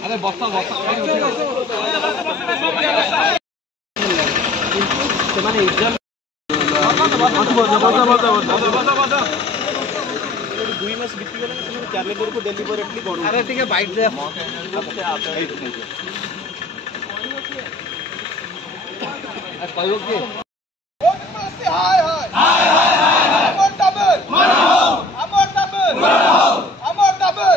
अरे बस्ता बस्ता दुई मास बीती गला चार्ले को डेलीवरेटली करू अरे ठीक है बाइट दे कहयो के हाय हाय हाय हाय अमर तबर अमर तबर अमर तबर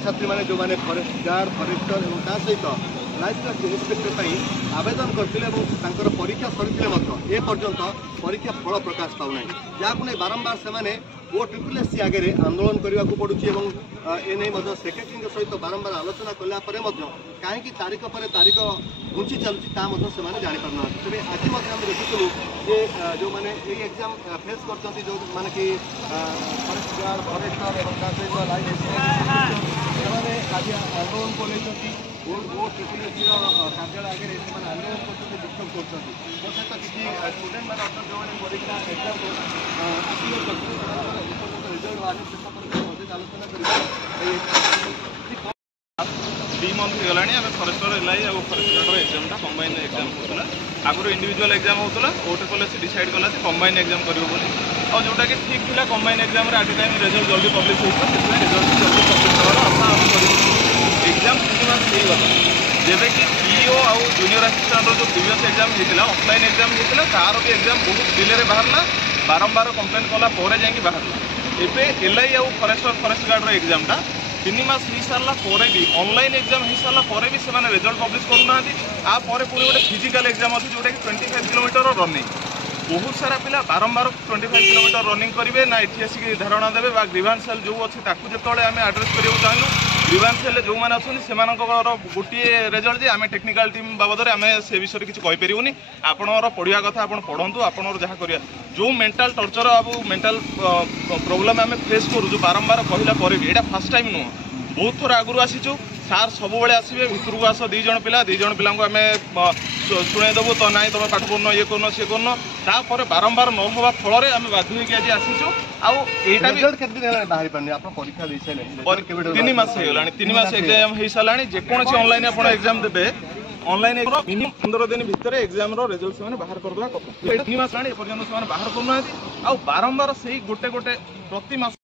छात्री मैंने जो मैंने फॉरेस्ट गार्ड फॉरेस्टर और ता सहित लाइफ इंस्पेक्टर आवेदन करते परीक्षा सरी एपर्यंत परीक्षा फल प्रकाश पाऊना जहाँ नहीं बारंबार से ओ ट्रिपल आगे आंदोलन करने को पड़ुची एने सेक्रेटरी सहित बारंबार आलोचना कलापर कहीं तारीख पर तारीख घुंची चलुची जापार तेज आज आम देखुलु जे जो मैंने एग्जाम फेस कर जो माने कि फॉरेस्ट गार्ड फॉरेस्टर और सहित लाइफ आज आंदोलन कर कार्यालय आगे आंदोलन कर विक्षोभ कर सहित किसी स्टूडेंट मैंने जो परीक्षा एग्जाम रिजल्ट आलोचना 3 मंथ होगा आम फॉरेस्टर एलआई और forest guard exam combine exam होता आगुरी इंडिविजुअल एग्जाम होता ओटे कॉलेज डिसाइड कला कंबाइन एग्जाम कर और जोटा कि ठीक था combine exam at time result जल्दी पब्लिश होता रिजल्ट जल्दी पब्लिश होगा आशा एग्जाम 3 मास होगा जब कि पीओ आउ जूनियर असिस्टेंट जो प्रीवियस एग्जाम होता ऑफलाइन एग्जाम होता तार भी एग्जाम बहुत डिले बाहरला बारंबार कंप्लेन कला जाकि बाहरला एवं एलआई आउ फॉरेस्ट गार्ड एग्जामटा 3 मास हो सारा भी ऑनलाइन एग्जाम हो सारा भी से रिजल्ट पब्लिश करूना आपर पुणी गोटे फिजिकल एग्जाम अच्छी जोटा कि 25 किलोमीटर रनिंग बहुत सारा पिला बारंबार 25 किलोमीटर रनिंग करेंगे ना ये आसिक धारणा देवे ग्रीवांस सेल जो अच्छे जो आम आड्रेस करा चाहूँ ग्रीवांस सेल जो मैंने अच्छा से गोटे रिजल्ट आम टेक्निकल टीम बाबद आम से विषय किसी कहीपरूनी आपणर पढ़ा कथा आप पढ़ु आपणर जहाँ करा जो मेंटल टर्चर अब मेंटल प्रोब्लेम आम फेस करूँ बारंबार कहला यहाँ फास्ट टाइम नुह बहुत थर आगु आसीचु सार सब आसवे भितर को आस 2 जन पिला 2 जन पिला आम शुणेदेबू तो ना तुम पाठ पढ़न ये करन सी करन तापर बारंबार न होगा फल आम बाध्य होगी आज आसीचु आईटा भी 3 मास होगा 3 मास एग्जाम हो सारा जेकोसी ऑनलाइन आप एग्जाम देवे ऑनलाइन मिनिमम 15 दिन भितर एग्जाम रिजल्ट से बाहर करदेवा कथा 3 मास बाहर करना बारंबार से गोटे गोटे प्रति मास